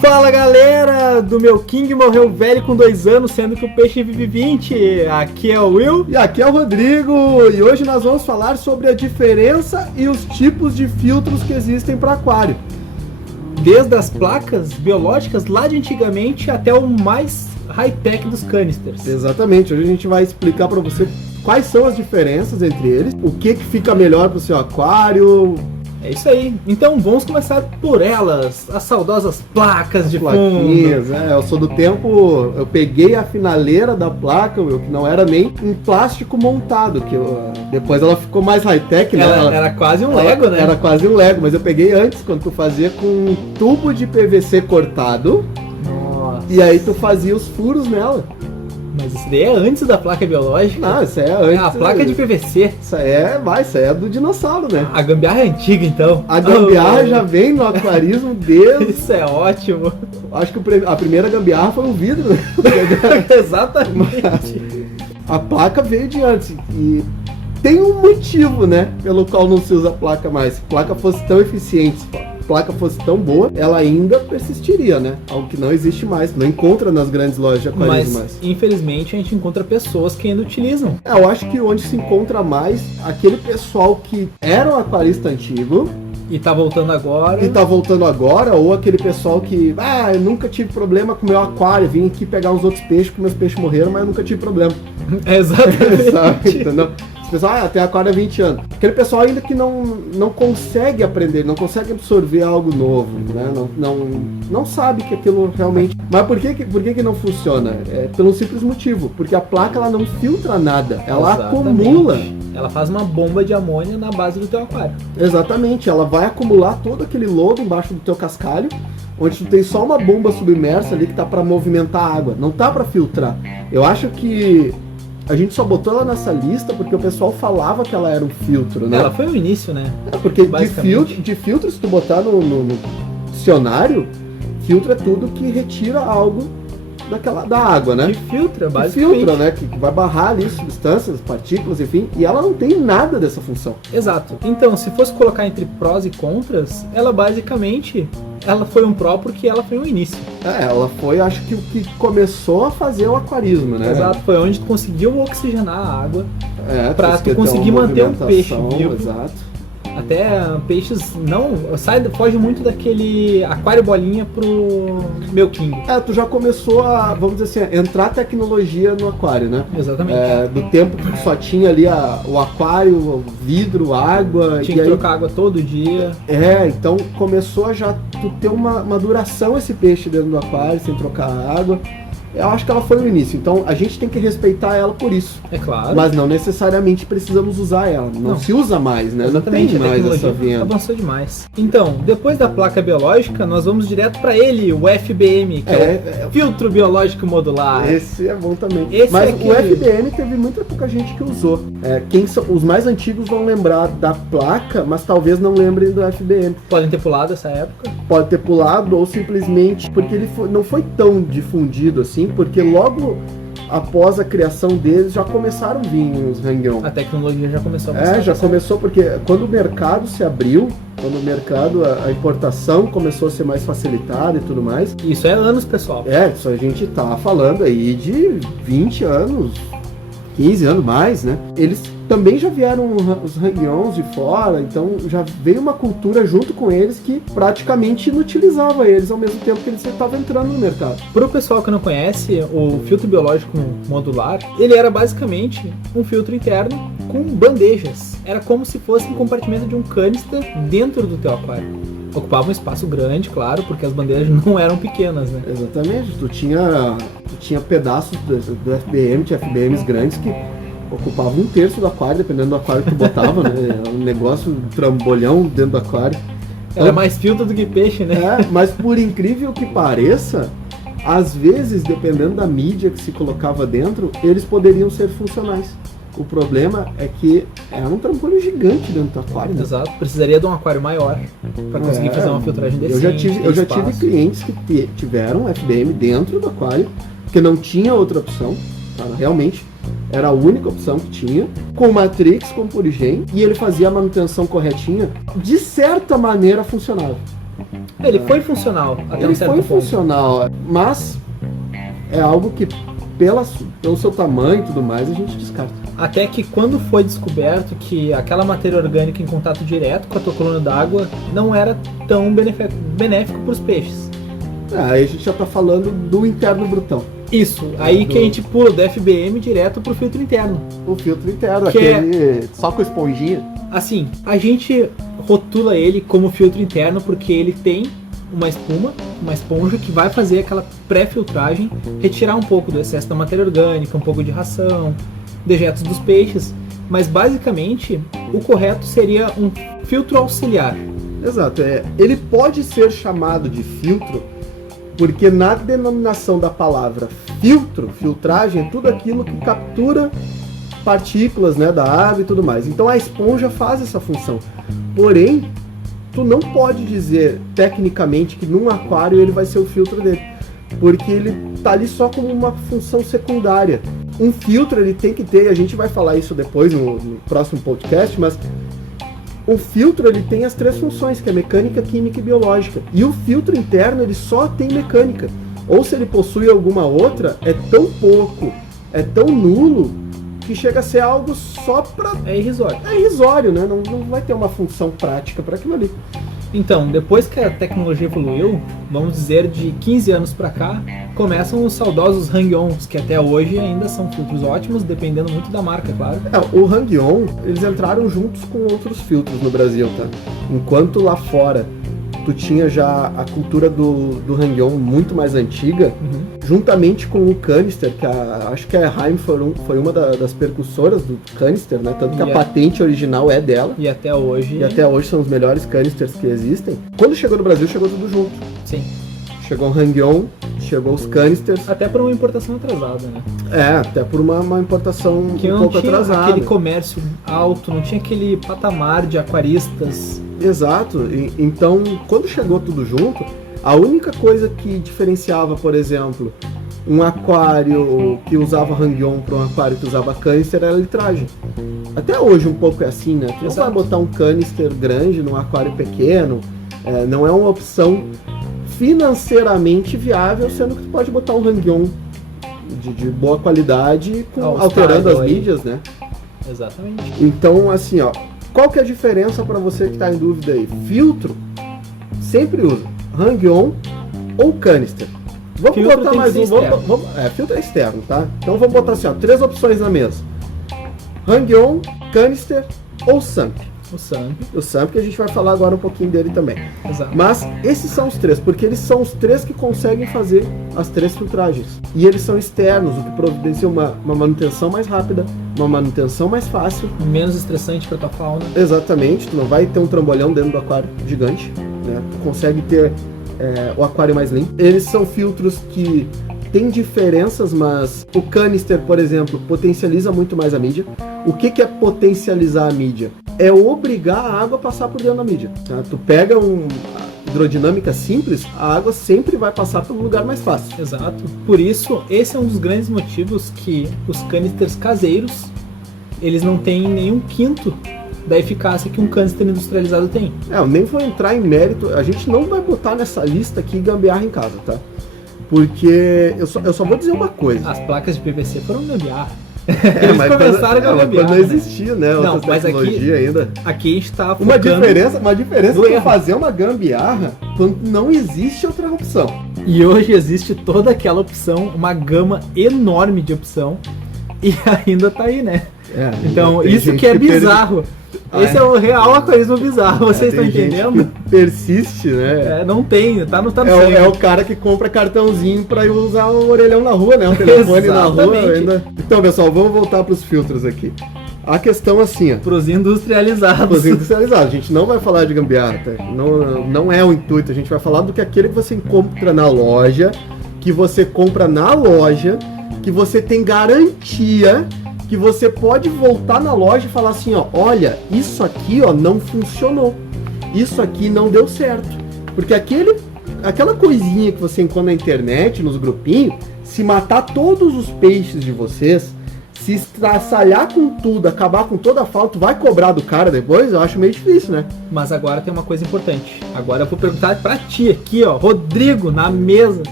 Fala galera, do meu King morreu velho com 2 anos, sendo que o peixe vive 20. Aqui é o Will. E aqui é o Rodrigo, e hoje nós vamos falar sobre a diferença e os tipos de filtros que existem para aquário. Desde as placas biológicas lá de antigamente até o mais high-tech dos canisters. Exatamente, hoje a gente vai explicar para você quais são as diferenças entre eles, o que fica melhor para o seu aquário. É isso aí. Então vamos começar por elas, as saudosas placas de plaquinhas, fundo. Eu sou do tempo, eu peguei a finaleira da placa, que não era nem em plástico montado, depois ela ficou mais high-tech, né? Ela era quase um Lego, né? Era quase um Lego, mas eu peguei antes, quando tu fazia com um tubo de PVC cortado. Nossa. E aí tu fazia os furos nela. Mas isso daí é antes da placa biológica. Não, isso é antes. É a placa de PVC. Isso é do dinossauro, né? A gambiarra é antiga, então. A gambiarra já vem no aquarismo desde... Isso é ótimo. Acho que a primeira gambiarra foi o vidro, né? Exatamente. A placa veio de antes. E tem um motivo, né? Pelo qual não se usa a placa mais. Se a placa fosse tão eficiente, se a placa fosse tão boa, ela ainda persistiria, né? Algo que não existe mais, não encontra nas grandes lojas de aquarismo mais. Infelizmente a gente encontra pessoas que ainda utilizam. Eu acho que onde se encontra mais aquele pessoal que era um aquarista antigo e tá voltando agora. Ou aquele pessoal que eu nunca tive problema com o meu aquário, vim aqui pegar uns outros peixes, que meus peixes morreram, mas eu nunca tive problema. Exatamente. Sabe, entendeu? Esse pessoal tem aquário há 20 anos. Aquele pessoal ainda que não consegue aprender, não consegue absorver algo novo, né? Não sabe que aquilo realmente... Mas por que não funciona? É pelo simples motivo, porque a placa ela não filtra nada, ela acumula. Ela faz uma bomba de amônia na base do teu aquário. Exatamente, ela vai acumular todo aquele lodo embaixo do teu cascalho, onde tu tem só uma bomba submersa ali que tá para movimentar a água, não tá para filtrar. Eu acho que a gente só botou ela nessa lista porque o pessoal falava que ela era um filtro, né? Ela foi o início, né? Porque de filtro, se tu botar no dicionário, filtro é tudo que retira algo da água, né? Que filtra, basicamente. Que filtra, né? Que vai barrar ali substâncias, partículas, enfim. E ela não tem nada dessa função. Exato. Então, se fosse colocar entre prós e contras, ela basicamente... Ela foi um pró porque ela foi o início. Ela foi, acho que o que começou a fazer o aquarismo, né? Exato, foi onde tu conseguiu oxigenar a água pra tu ter conseguir manter um peixe vivo. Exato. Até peixes foge muito daquele aquário bolinha pro meu King. Tu já começou a, vamos dizer assim, entrar tecnologia no aquário, né? Exatamente. Do tempo que só tinha ali o aquário, o vidro, água. Tinha que trocar água todo dia. Então começou a já ter uma duração esse peixe dentro do aquário, sem trocar água. Eu acho que ela foi o início, então a gente tem que respeitar ela por isso. É claro. Mas não necessariamente precisamos usar ela. Não se usa mais, né? Exatamente, não tem mais essa venda. Avançou demais. Então, depois da placa biológica, nós vamos direto para ele, o FBM, que é o filtro biológico modular. Esse é bom também. Mas o FBM teve muita pouca gente que usou. Os mais antigos vão lembrar da placa, mas talvez não lembrem do FBM. Podem ter pulado essa época. Pode ter pulado, ou simplesmente porque ele não foi tão difundido assim, porque logo após a criação deles já começaram a vir os hang-on. A tecnologia já começou a avançar. Já começou, porque quando o mercado se abriu, a importação começou a ser mais facilitada e tudo mais. Isso é anos, pessoal. Isso a gente tá falando aí de 20 anos, 15 anos mais, né? Eles também já vieram os hang-ons de fora, então já veio uma cultura junto com eles que praticamente inutilizava eles ao mesmo tempo que eles estavam entrando no mercado. Para o pessoal que não conhece, o filtro biológico modular, ele era basicamente um filtro interno com bandejas. Era como se fosse um compartimento de um canister dentro do teu aquário. Ocupava um espaço grande, claro, porque as bandejas não eram pequenas, né? Exatamente, tu tinha pedaços do FBM, tinha FBMs grandes que ocupavam 1/3 do aquário, dependendo do aquário que tu botava, né? Um negócio, um trambolhão dentro do aquário. Era mais filtro do que peixe, né? Mas por incrível que pareça, às vezes, dependendo da mídia que se colocava dentro, eles poderiam ser funcionais. O problema é que era um trambolho gigante dentro do aquário. Né? Exato, precisaria de um aquário maior para conseguir fazer uma filtragem decente. Eu já tive clientes que tiveram FBM dentro do aquário, porque não tinha outra opção, cara, realmente. Era a única opção que tinha, com Matrix, com Purigen, e ele fazia a manutenção corretinha, de certa maneira funcionava. Ele foi funcional até Ele um certo foi ponto. funcional, mas é algo que pelo seu tamanho e tudo mais, a gente descarta. Até que quando foi descoberto que aquela matéria orgânica em contato direto com a tua coluna d'água não era tão benéfico para os peixes. Aí a gente já tá falando do interno brutão. Isso, aí que a gente pula do FBM direto pro filtro interno. O filtro interno, Que aquele só com esponjinha. Assim, a gente rotula ele como filtro interno porque ele tem uma espuma, uma esponja que vai fazer aquela pré-filtragem, retirar um pouco do excesso da matéria orgânica, um pouco de ração, dejetos dos peixes, mas basicamente o correto seria um filtro auxiliar. Exato, ele pode ser chamado de filtro porque na denominação da palavra filtro, filtragem, é tudo aquilo que captura partículas, né, da água e tudo mais. Então a esponja faz essa função. Porém, tu não pode dizer tecnicamente que num aquário ele vai ser o filtro dele, porque ele tá ali só como uma função secundária. Um filtro ele tem que ter, e a gente vai falar isso depois no próximo podcast, mas o filtro ele tem as 3 funções, que é mecânica, química e biológica. E o filtro interno ele só tem mecânica. Ou se ele possui alguma outra, é tão pouco, é tão nulo, que chega a ser algo só para... É irrisório. É irrisório, né? Não vai ter uma função prática para aquilo ali. Então, depois que a tecnologia evoluiu, vamos dizer de 15 anos para cá, começam os saudosos Hang-Ons, que até hoje ainda são filtros ótimos, dependendo muito da marca, claro. O Hang-On, eles entraram juntos com outros filtros no Brasil, tá? Enquanto lá fora tu tinha já a cultura do Hang-On muito mais antiga, juntamente com o canister, que acho que a Heim foi uma das percussoras do canister, né? Tanto que a patente original é dela. E até hoje São os melhores canisters que existem. Quando chegou no Brasil, chegou tudo junto. Sim. Chegou o Hang-On, chegou os canisters. Até por uma importação atrasada, né? Até por uma importação que um não pouco tinha atrasada. aquele comércio alto, não tinha aquele patamar de aquaristas. Exato. Então, quando chegou tudo junto, a única coisa que diferenciava, por exemplo, um aquário que usava Hang-On para um aquário que usava canister era a litragem. Até hoje um pouco é assim, né? Tu não vai botar um canister grande num aquário pequeno, não é uma opção financeiramente viável, sendo que tu pode botar um Hang-On de boa qualidade, alterando as mídias, né? Exatamente. Então, assim, ó, qual que é a diferença para você que está em dúvida aí? Filtro, sempre usa Hang-On ou canister. Vamos filtro botar tem mais que um. ser Filtro é externo, tá? Então vamos botar assim, ó, 3 opções na mesa: Hang-On, canister ou SAMP. O SAMP que a gente vai falar agora um pouquinho dele também. Exato. Mas esses são os 3, porque eles são os 3 que conseguem fazer as 3 filtragens. E eles são externos, o que providencia uma manutenção mais rápida, uma manutenção mais fácil. Menos estressante para tua fauna. Exatamente, tu não vai ter um trambolhão dentro do aquário gigante, né? Tu consegue ter o aquário mais limpo. Eles são filtros que têm diferenças, mas o canister, por exemplo, potencializa muito mais a mídia. O que é potencializar a mídia? É obrigar a água a passar por dentro da mídia. Tá? Tu pega hidrodinâmica simples, a água sempre vai passar pelo lugar mais fácil. Exato. Por isso, esse é um dos grandes motivos que os canisters caseiros, eles não têm nenhum quinto da eficácia que um canister industrializado tem. Eu nem vou entrar em mérito, a gente não vai botar nessa lista aqui gambiarra em casa, tá? Porque eu só vou dizer uma coisa. As placas de PVC foram gambiarra. Eles começaram com a gambiarra. Quando não existia, né? Não, mas tecnologia ainda. Aqui a gente tá focando... Uma diferença é fazer uma gambiarra quando não existe outra opção. E hoje existe toda aquela opção, uma gama enorme de opção, e ainda tá aí, né? Então, isso que é bizarro. Esse é o real aquarismo bizarro, vocês estão entendendo? Persiste, né? Não tem, tá no sangue. É o cara que compra cartãozinho pra usar o orelhão na rua, né? O telefone na rua. Ainda. Então, pessoal, vamos voltar pros filtros aqui. A questão assim, ó. Pros industrializados. Pros industrializados. A gente não vai falar de gambiarra, tá? Não é o intuito. A gente vai falar do que aquele que você encontra na loja, que você compra na loja, que você tem garantia, que você pode voltar na loja e falar assim, ó, olha, isso aqui, ó, não funcionou. Isso aqui não deu certo. Porque aquela coisinha que você encontra na internet, nos grupinhos, se matar todos os peixes de vocês, Se estraçalhar com tudo, acabar com toda a falta, vai cobrar do cara depois? Eu acho meio difícil, né? Mas agora tem uma coisa importante. Agora eu vou perguntar pra ti aqui, ó. Rodrigo, na mesa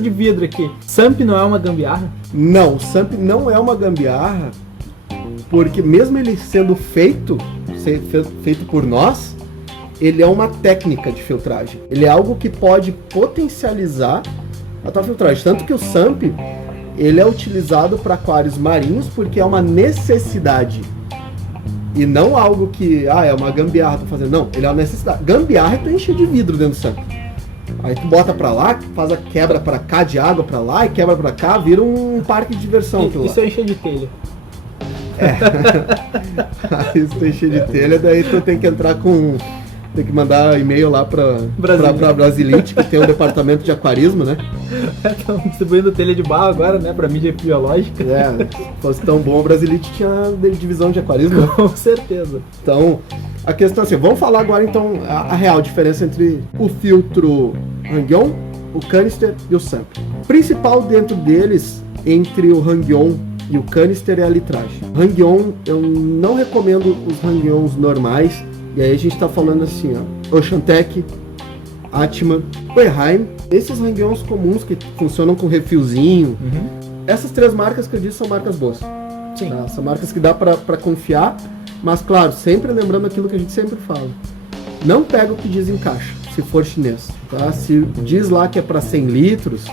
de vidro aqui. SAMP não é uma gambiarra? Não, o SAMP não é uma gambiarra, porque mesmo ele sendo feito por nós, ele é uma técnica de filtragem. Ele é algo que pode potencializar a tua filtragem. Tanto que o SAMP, ele é utilizado para aquários marinhos porque é uma necessidade. E não algo que, é uma gambiarra, tô fazendo. Não, ele é uma necessidade. Gambiarra é tu encher de vidro dentro do SAMP. Aí tu bota pra lá, faz a quebra pra cá de água pra lá e quebra pra cá, vira um parque de diversão. E se eu encher de telha? Aí se tu encher de telha, daí tu tem que entrar com... Tem que mandar e-mail lá pra Brasilite, que tem um departamento de aquarismo, né? Estão distribuindo telha de barro agora, né? Pra mídia biológica. Se fosse tão bom, o Brasilite tinha divisão de aquarismo. Com certeza. Então, a questão é assim, vamos falar agora então a real diferença entre o filtro Hang-On, o canister e o SAMP. O principal dentro deles, entre o Hang-On e o canister, é a litragem. Hang-On, eu não recomendo os Hang-Ons normais. E aí a gente tá falando assim, ó, Oceantec, Atman, Oerheim, esses Hang-Ons comuns que funcionam com refilzinho. Essas três marcas que eu disse são marcas boas. Sim. Tá? São marcas que dá pra confiar, mas claro, sempre lembrando aquilo que a gente sempre fala. Não pega o que diz em caixa, se for chinês. Tá? Se diz lá que é para 100 litros,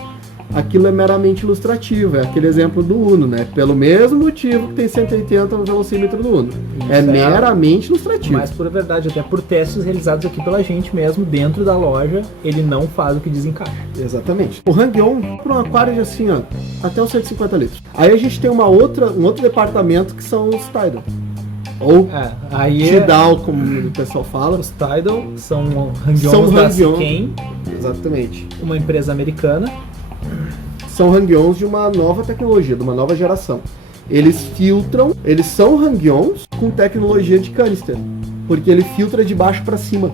aquilo é meramente ilustrativo, é aquele exemplo do Uno, né? Pelo mesmo motivo que tem 180 no velocímetro do Uno. É meramente ilustrativo. Mas por verdade, até por testes realizados aqui pela gente mesmo, dentro da loja, ele não faz o que diz em caixa. Exatamente. O Hang-On, para um aquário de assim, ó, até uns 150 litros. Aí a gente tem um outro departamento que são os Tidal. Ou Tidal, como o pessoal fala. Os Tidal são Hang-Ons da Siken. Exatamente. Uma empresa americana. São Hang-Ons de uma nova tecnologia, de uma nova geração. Eles filtram, eles são Hang-Ons com tecnologia de canister, porque ele filtra de baixo para cima.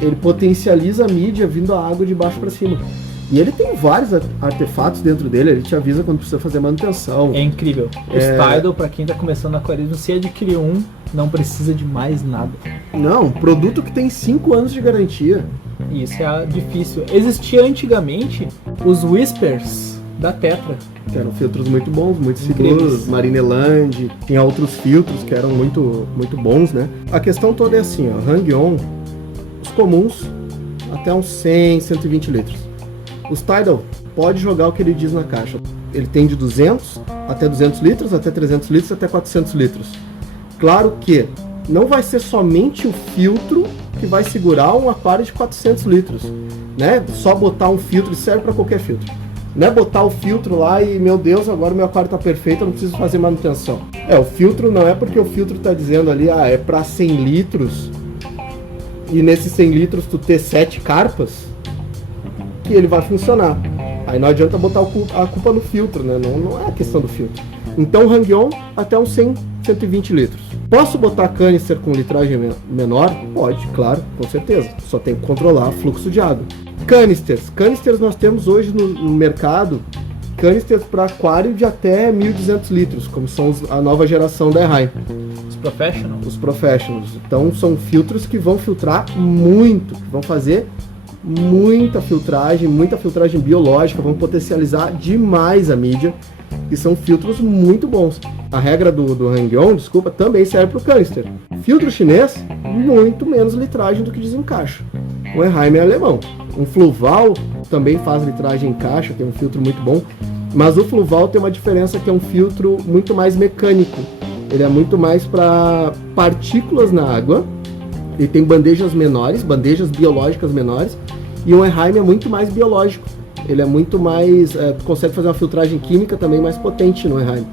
Ele potencializa a mídia vindo a água de baixo para cima. E ele tem vários artefatos dentro dele, ele te avisa quando precisa fazer manutenção. É incrível. Os Tidal, para quem está começando no aquarismo, se adquirir um, não precisa de mais nada. Não, produto que tem 5 anos de garantia. Isso é difícil. Existia antigamente os Whispers da Tetra. Que eram filtros muito bons, muito seguros, Marineland, tinha outros filtros que eram muito, muito bons, né? A questão toda é assim, ó, Hang-On, os comuns, até uns 100, 120 litros. Os Tidal, pode jogar o que ele diz na caixa. Ele tem de 200 até 200 litros, até 300 litros, até 400 litros. Claro que não vai ser somente o filtro que vai segurar um aquário de 400 litros, né? Só botar um filtro, serve para qualquer filtro. Não é botar o filtro lá e, meu Deus, agora o meu aquário está perfeito, eu não preciso fazer manutenção. O filtro não é porque o filtro está dizendo ali, é para 100 litros, e nesses 100 litros tu ter 7 carpas, que ele vai funcionar. Aí não adianta botar a culpa no filtro, né? Não é a questão do filtro. Então, Hang-On até uns 100, 120 litros. Posso botar canister com litragem menor? Pode, claro, com certeza. Só tem que controlar o fluxo de água. Canisters nós temos hoje no mercado, canisters para aquário de até 1.200 litros, como são a nova geração da Oerheim. Os Professionals. Então são filtros que vão filtrar muito, que vão fazer muita filtragem biológica, vão potencializar demais a mídia, e são filtros muito bons. A regra do Hang-On, também serve para o canister. Filtro chinês, muito menos litragem do que diz em caixa. O Oerheim é alemão. Um Fluval também faz litragem em caixa, que é um filtro muito bom, mas o Fluval tem uma diferença, que é um filtro muito mais mecânico. Ele é muito mais para partículas na água, ele tem bandejas menores, bandejas biológicas menores, e o Oerheim é muito mais biológico. Ele é muito mais... tu consegue fazer uma filtragem química também mais potente no Oerheim.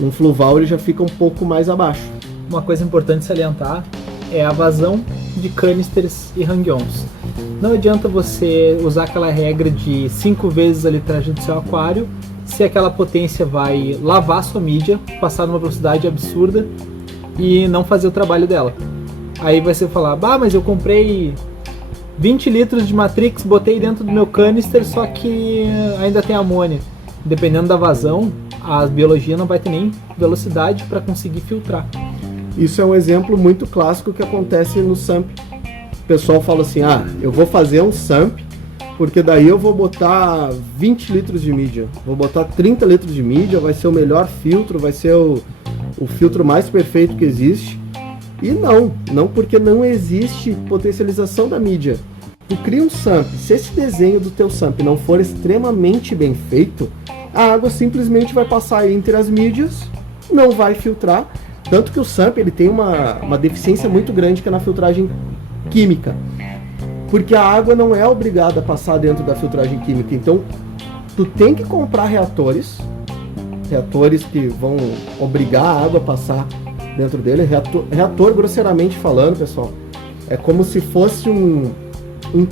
Um Fluval ele já fica um pouco mais abaixo. Uma coisa importante salientar é a vazão de canisters e Hang-Ons. Não adianta você usar aquela regra de 5 vezes a litragem do seu aquário se aquela potência vai lavar sua mídia, passar numa velocidade absurda e não fazer o trabalho dela. Aí vai você falar, mas eu comprei 20 litros de Matrix, botei dentro do meu canister, só que ainda tem amônia. dependendo da vazão, a biologia não vai ter nem velocidade para conseguir filtrar. Isso é um exemplo muito clássico que acontece no SAMP. O pessoal fala assim, eu vou fazer um SAMP, porque daí eu vou botar 20 litros de mídia, vou botar 30 litros de mídia, vai ser o melhor filtro, vai ser o filtro mais perfeito que existe. E não porque não existe potencialização da mídia. Tu cria um SAMP, se esse desenho do teu SAMP não for extremamente bem feito, a água simplesmente vai passar entre as mídias, não vai filtrar. Tanto que o SAMP ele tem uma deficiência muito grande que é na filtragem química. Porque a água não é obrigada a passar dentro da filtragem química. Então, tu tem que comprar reatores que vão obrigar a água a passar dentro dele. Reator, grosseiramente falando, pessoal, é como se fosse um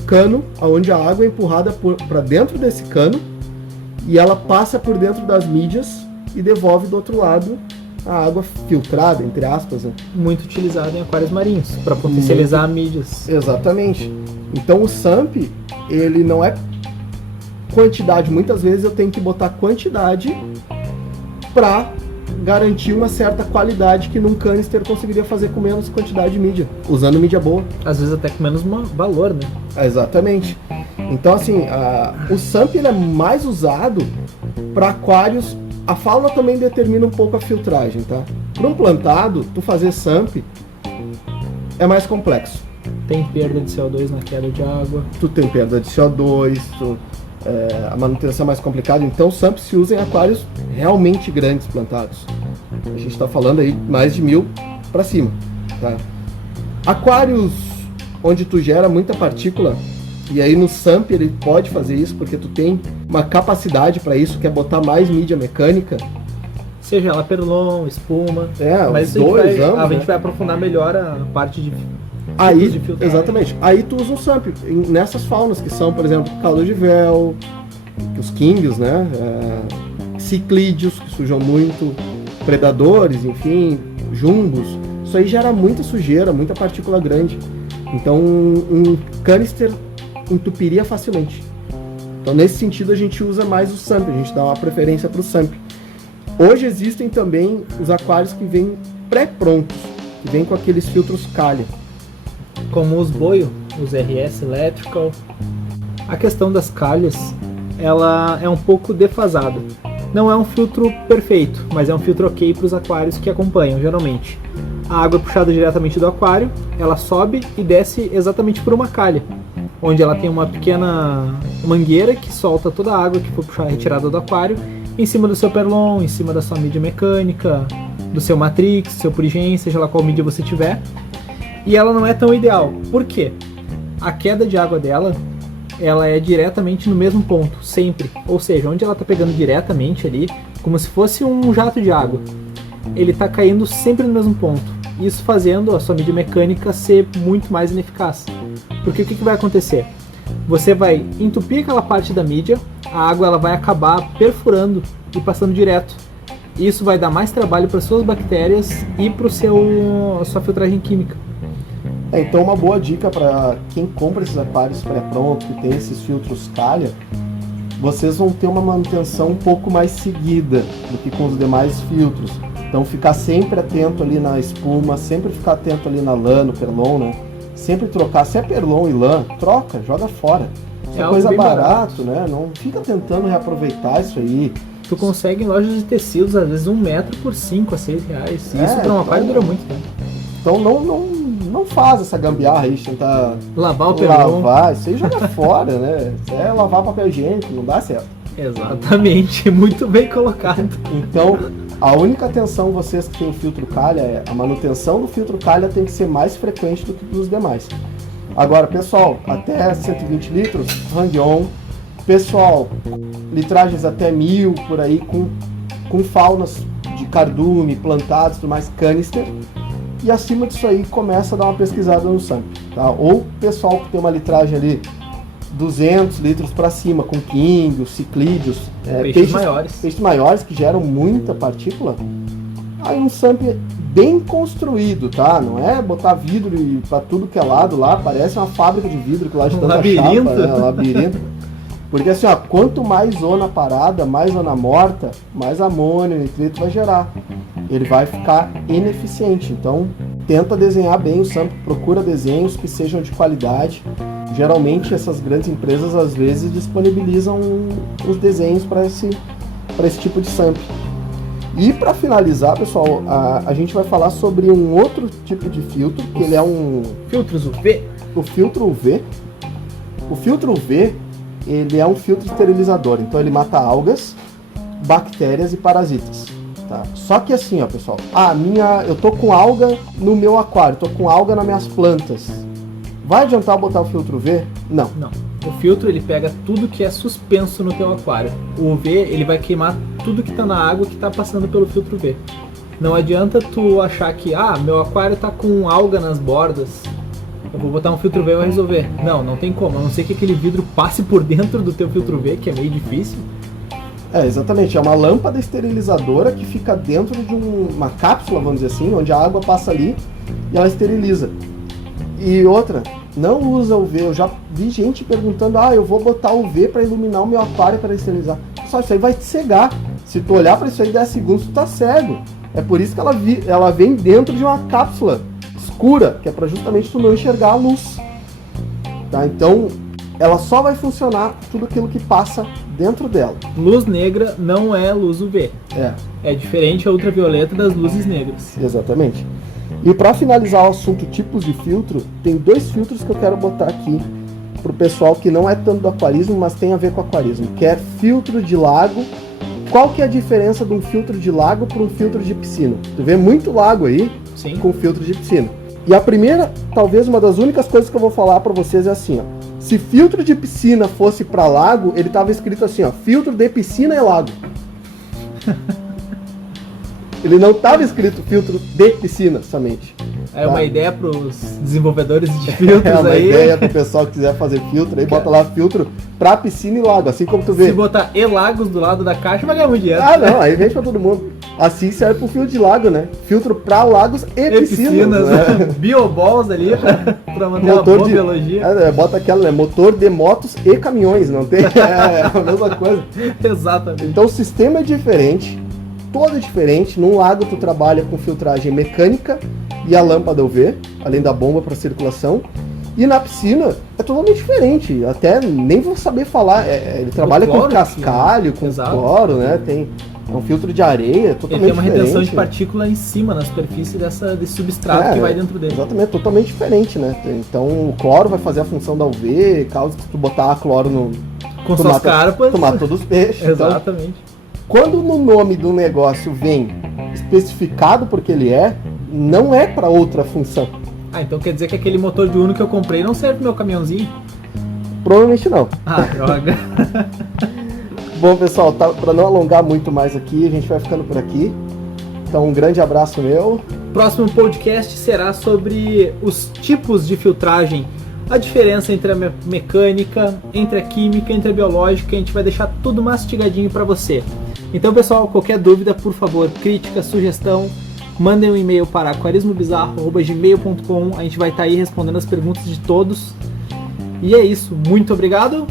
cano onde a água é empurrada para dentro desse cano e ela passa por dentro das mídias e devolve do outro lado a água filtrada, entre aspas. Né? Muito utilizado em aquários marinhos, para potencializar mídias. Exatamente. Então o SAMP, ele não é quantidade. Muitas vezes eu tenho que botar quantidade para garantir uma certa qualidade que num canister conseguiria fazer com menos quantidade de mídia, usando mídia boa. Às vezes até com menos valor, né? Exatamente. Então assim, o SAMP ele é mais usado para aquários. A fauna também determina um pouco a filtragem, tá? Para um plantado, tu fazer SAMP é mais complexo. Tem perda de CO2 na queda de água. Tu tem perda de CO2, a manutenção é mais complicada. Então o SAMP se usa em aquários realmente grandes plantados. A gente está falando aí mais de 1000 para cima, tá? Aquários onde tu gera muita partícula, e aí no SAMP ele pode fazer isso porque tu tem uma capacidade para isso, que é botar mais mídia mecânica. Seja ela perlon, espuma. Mas os dois, a gente vai aprofundar melhor a parte de filtragem. Exatamente. Aí tu usa um SAMP nessas faunas que são, por exemplo, caldo de véu, os kingios, né? Ciclídeos, que sujam muito, predadores, enfim, jumbos. Isso aí gera muita sujeira, muita partícula grande. Então um canister entupiria facilmente. Então nesse sentido a gente usa mais o SAMP, a gente dá uma preferência para o SAMP. Hoje existem também os aquários que vêm pré-prontos, que vêm com aqueles filtros calha. Como os Boyle, os RS Electrical. A questão das calhas, ela é um pouco defasada. Não é um filtro perfeito, mas é um filtro ok para os aquários que acompanham, geralmente. A água é puxada diretamente do aquário, ela sobe e desce exatamente por uma calha, onde ela tem uma pequena mangueira que solta toda a água que foi retirada do aquário em cima do seu perlon, em cima da sua mídia mecânica, do seu matrix, seu purigen, seja lá qual mídia você tiver. E ela não é tão ideal. Por quê? A queda de água dela, ela é diretamente no mesmo ponto, sempre. Ou seja, onde ela está pegando diretamente ali, como se fosse um jato de água, ele está caindo sempre no mesmo ponto. Isso fazendo a sua mídia mecânica ser muito mais ineficaz. Porque o que vai acontecer? Você vai entupir aquela parte da mídia, a água ela vai acabar perfurando e passando direto. Isso vai dar mais trabalho para suas bactérias e para a sua filtragem química. Então uma boa dica para quem compra esses aquários pré-prontos, que tem esses filtros calha, vocês vão ter uma manutenção um pouco mais seguida do que com os demais filtros. Então ficar sempre atento ali na espuma, sempre ficar atento ali na lã, no perlon, né? Sempre trocar, se é perlon e lã, troca, joga fora. Isso é coisa barato, né? Não fica tentando reaproveitar isso aí. Tu consegue em lojas de tecidos, às vezes 1 metro por 5 a 6 reais. Isso para um aquário dura muito tempo. Então não faz essa gambiarra aí de tentar lavar o perlon. Isso aí joga fora, né? É lavar papel higiênico, não dá certo. Exatamente, muito bem colocado. Então, a única atenção vocês que têm filtro calha é a manutenção do filtro calha tem que ser mais frequente do que dos demais. Agora, pessoal, até 120 litros, hang-on. Pessoal, litragens até 1000 por aí, com faunas de cardume, plantados, tudo mais, canister. E acima disso aí começa a dar uma pesquisada no SAMP, tá? Ou pessoal que tem uma litragem ali 200 litros para cima, com quingios, ciclídeos, peixes maiores que geram muita partícula. Aí um SAMP bem construído, tá? Não é botar vidro para tudo que é lado lá, parece uma fábrica de vidro que lá de tanta labirinto. chapa, né? Labirinto. Porque assim, ó, quanto mais zona parada, mais zona morta, mais amônio, nitrito vai gerar. Ele vai ficar ineficiente. Então, tenta desenhar bem o sample, procura desenhos que sejam de qualidade. Geralmente, essas grandes empresas, às vezes, disponibilizam os desenhos para esse tipo de sample. E para finalizar, pessoal, a gente vai falar sobre um outro tipo de filtro, que ele é um... Filtros UV? O filtro UV. O filtro UV, ele é um filtro esterilizador, então ele mata algas, bactérias e parasitas. Tá? Só que assim, ó, pessoal, eu tô com alga no meu aquário, tô com alga nas minhas plantas. Vai adiantar eu botar o filtro UV? Não. Não. O filtro, ele pega tudo que é suspenso no teu aquário. O UV, ele vai queimar tudo que tá na água que tá passando pelo filtro UV. Não adianta tu achar que, meu aquário tá com alga nas bordas, eu vou botar um filtro UV e vai resolver. Não tem como, a não ser que aquele vidro passe por dentro do teu filtro UV, que é meio difícil. Exatamente, é uma lâmpada esterilizadora que fica dentro de uma cápsula, vamos dizer assim, onde a água passa ali e ela esteriliza. E outra, não usa UV. Eu já vi gente perguntando, eu vou botar UV para iluminar o meu aquário para esterilizar. Só isso aí vai te cegar. Se tu olhar para isso aí 10 segundos, tu tá cego. É por isso que ela vem dentro de uma cápsula escura, que é para justamente tu não enxergar a luz. Tá? Então, ela só vai funcionar tudo aquilo que passa dentro dela. Luz negra não é luz UV. É diferente a ultravioleta das luzes negras. Exatamente. E para finalizar o assunto tipos de filtro, tem 2 filtros que eu quero botar aqui pro pessoal que não é tanto do aquarismo, mas tem a ver com aquarismo, que é filtro de lago. Qual que é a diferença de um filtro de lago para um filtro de piscina? Tu vê muito lago aí. Sim. Com filtro de piscina. E a primeira, talvez uma das únicas coisas que eu vou falar para vocês é assim, ó. Se filtro de piscina fosse para lago, ele tava escrito assim, ó, filtro de piscina e lago. Ele não estava escrito filtro de piscina somente. É uma ideia para os desenvolvedores de filtros aí. É uma ideia para o pessoal que quiser fazer filtro, aí bota lá filtro para piscina e lago, assim como tu vê. Se botar e lagos do lado da caixa, vai ganhar muito dinheiro. Não, aí vende para todo mundo. Assim serve pro filtro de lago, né? Filtro para lagos e piscinas, né? Bioballs ali para manter uma boa biologia. Bota aquela, né? Motor de motos e caminhões, não tem? É a mesma coisa. Exatamente. Então o sistema é diferente. Todo diferente. Num lago tu trabalha com filtragem mecânica e a lâmpada UV, além da bomba para circulação. E na piscina é totalmente diferente. Até nem vou saber falar. Ele trabalha com cascalho, com cloro, né? É um filtro de areia, totalmente diferente. Ele tem uma retenção de partícula em cima, na superfície desse substrato que vai dentro dele. Exatamente, totalmente diferente, né? Então o cloro vai fazer a função da UV, caso que tu botar cloro no... Com suas carpas. Tu mata todos os peixes. Exatamente. Então, quando no nome do negócio vem especificado porque ele não é para outra função. Então quer dizer que aquele motor de Uno que eu comprei não serve pro meu caminhãozinho? Provavelmente não. Droga. Bom, pessoal, para não alongar muito mais aqui, a gente vai ficando por aqui. Então, um grande abraço meu. Próximo podcast será sobre os tipos de filtragem, a diferença entre a mecânica, entre a química, entre a biológica. A gente vai deixar tudo mastigadinho para você. Então, pessoal, qualquer dúvida, por favor, crítica, sugestão, mandem um e-mail para aquarismobizarro@gmail.com. A gente vai estar aí respondendo as perguntas de todos. E é isso. Muito obrigado.